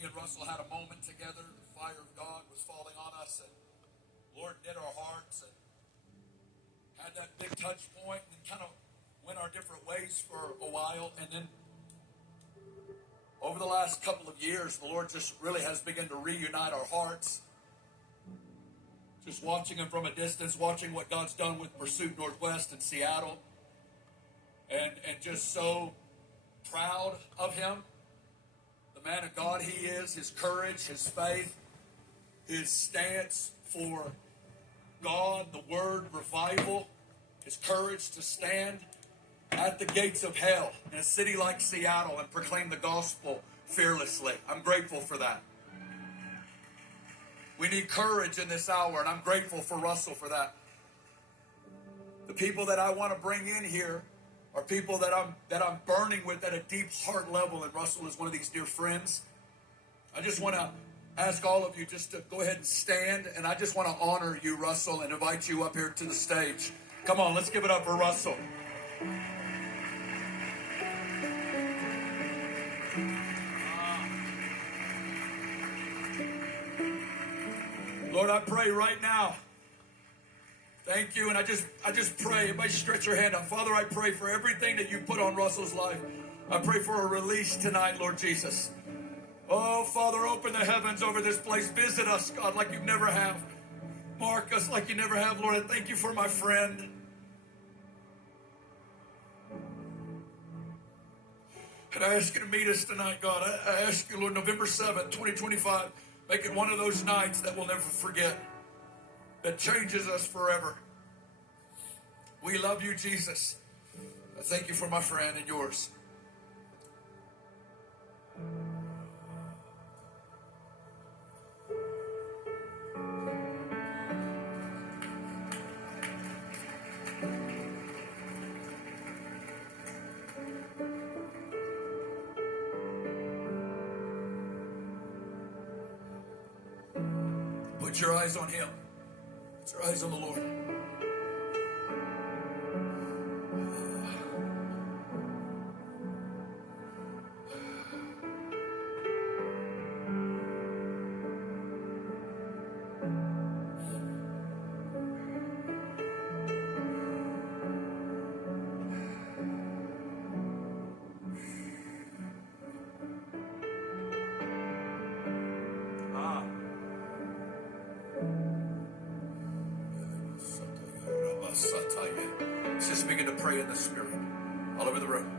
me and Russell had a moment together. The fire of God was falling on us, and the Lord knit our hearts and had that big touch point, and kind of went our different ways for a while. And then over the last couple of years, the Lord just really has begun to reunite our hearts. Just watching Him from a distance, watching what God's done with Pursuit Northwest in Seattle, and just so proud of Him, the man of God He is, His courage, His faith, His stance for God, the Word, revival, His courage to stand at the gates of hell in a city like Seattle and proclaim the gospel fearlessly. I'm grateful for that. We need courage in this hour, and I'm grateful for Russell for that. The people that I want to bring in here are people that I'm burning with at a deep heart level, and Russell is one of these dear friends. I just want to ask all of you just to go ahead and stand, and I just want to honor you, Russell, and invite you up here to the stage. Come on, let's give it up for Russell. Lord, I pray right now. Thank you, and I just pray. Everybody stretch your hand up. Father, I pray for everything that you put on Russell's life. I pray for a release tonight, Lord Jesus. Oh, Father, open the heavens over this place. Visit us, God, like you never have. Mark us like you never have, Lord. I thank you for my friend. And I ask you to meet us tonight, God. I ask you, Lord, November 7th, 2025, make it one of those nights that we'll never forget, that changes us forever. We love you, Jesus. I thank you for my friend and yours. Put your eyes on Him. Put your eyes on the Lord. Let's just begin to pray in the Spirit all over the room.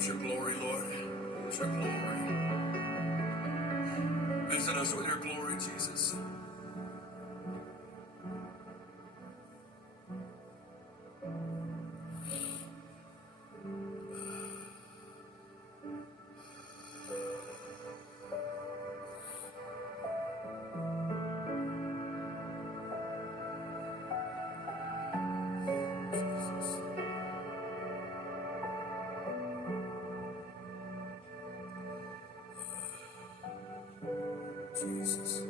Your glory, Lord. Your glory. Visit us with your glory, Jesus. Jesus.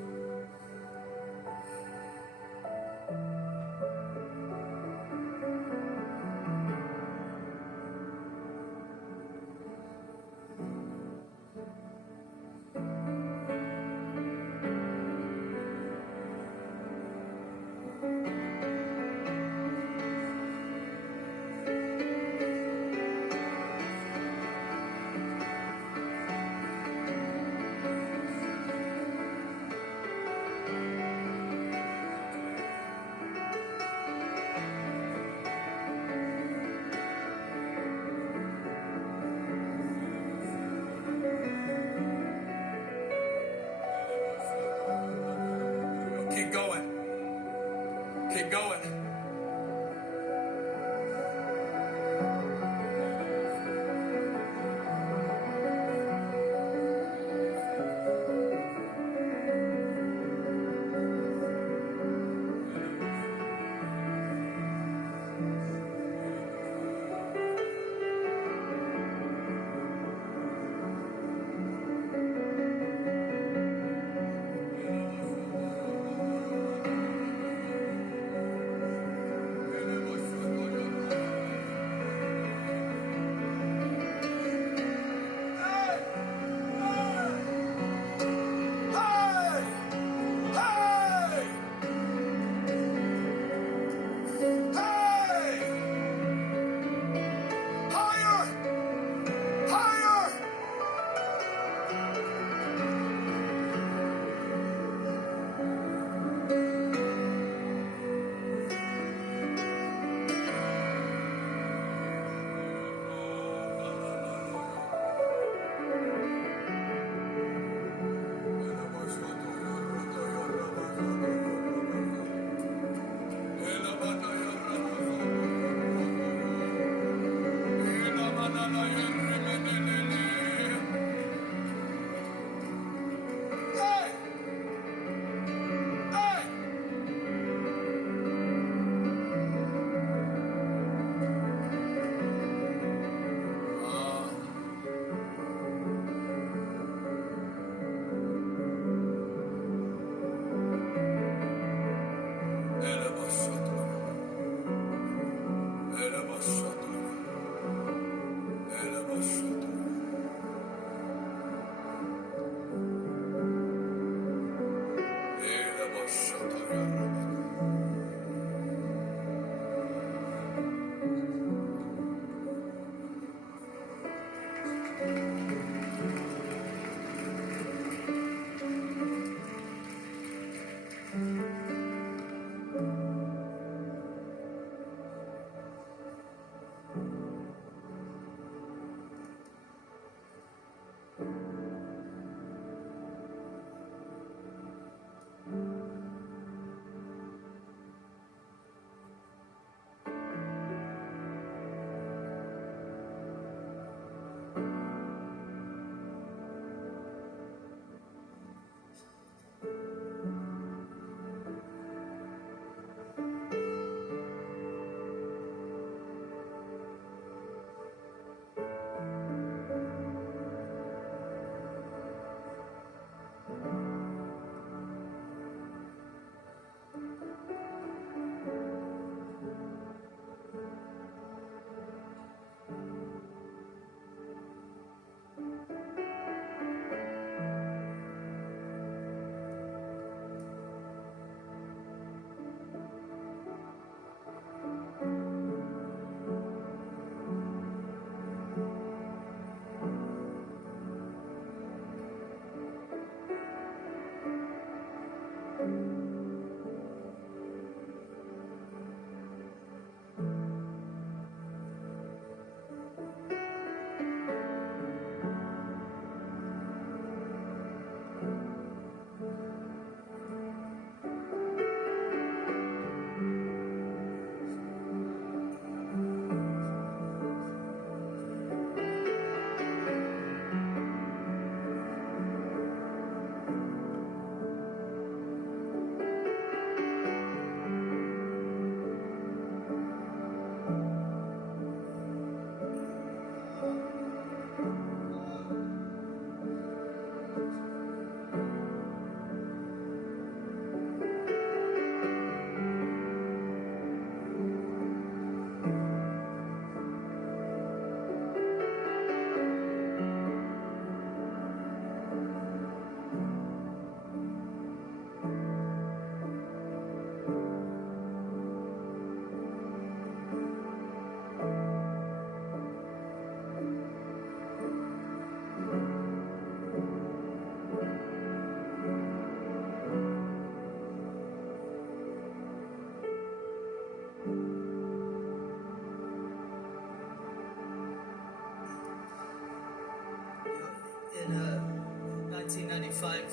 in 1995,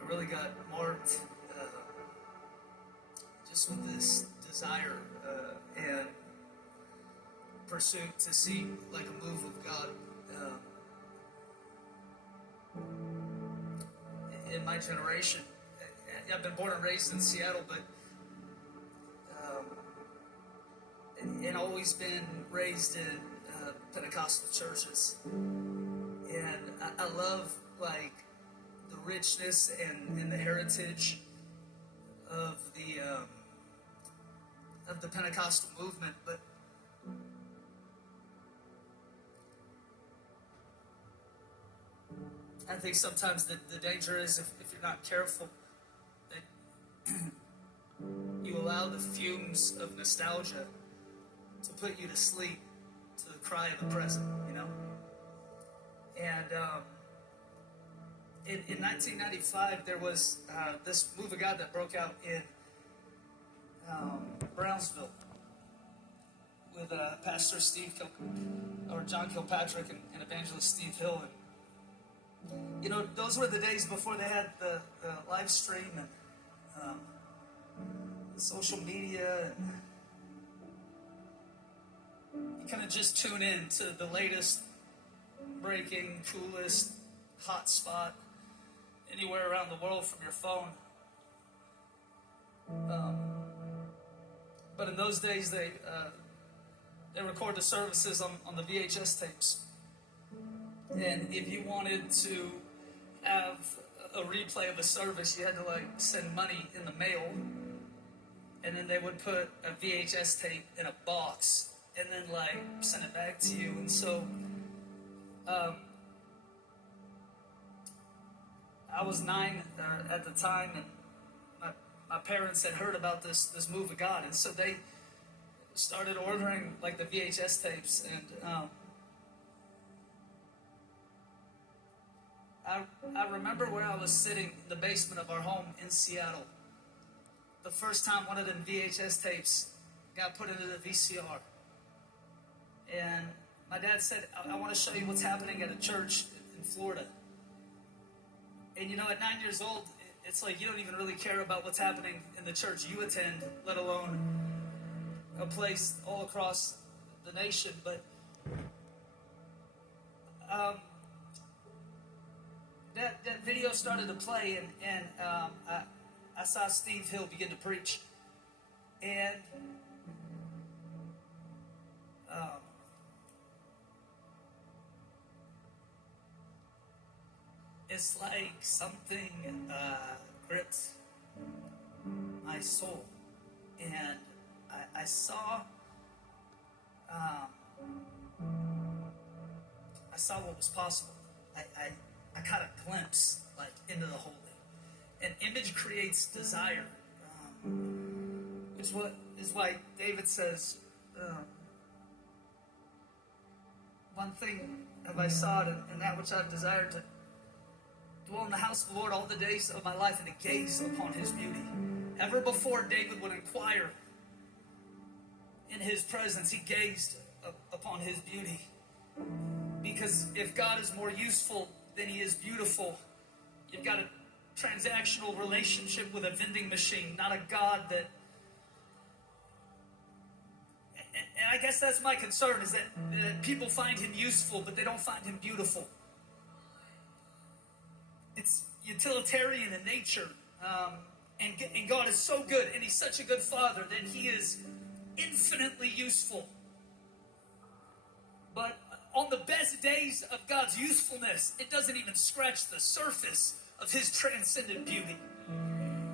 I really got marked just with this desire and pursuit to see like a move of God in my generation. I've been born and raised in Seattle, but and always been raised in Pentecostal churches, and I love like the richness and the heritage of the Pentecostal movement, but I think sometimes the danger is if you're not careful, that you allow the fumes of nostalgia to put you to sleep to the cry of the present, you know? And in 1995, there was this move of God that broke out in Brownsville with Pastor John Kilpatrick and Evangelist Steve Hill. And, you know, those were the days before they had the live stream and the social media. And you kind of just tune in to the latest, breaking, coolest, hot spot anywhere around the world from your phone. But in those days, they record the services on the VHS tapes. And if you wanted to have a replay of a service, you had to like send money in the mail, and then they would put a VHS tape in a box and then like send it back to you. And so I was 9 at the time, and my parents had heard about this move of God, and so they started ordering like the VHS tapes. And I remember where I was sitting in the basement of our home in Seattle the first time one of them VHS tapes got put into the VCR. And my dad said, I want to show you what's happening at a church in Florida. And you know, at 9 years old, it's like you don't even really care about what's happening in the church you attend, let alone a place all across the nation. But that video started to play, and I saw Steve Hill begin to preach. And it's like something gripped my soul, and I saw what was possible. I caught a glimpse like into the holy. An image creates desire, is why David says, one thing have I sought, and that which I've desired, to dwell in the house of the Lord all the days of my life, and to gaze upon his beauty. Ever before David would inquire in his presence, he gazed upon his beauty. Because if God is more useful than he is beautiful, you've got a transactional relationship with a vending machine, not a God that... And I guess that's my concern, is that people find him useful, but they don't find him beautiful. It's utilitarian in nature. And God is so good, and he's such a good father, that he is infinitely useful. But on the best days of God's usefulness, it doesn't even scratch the surface of his transcendent beauty.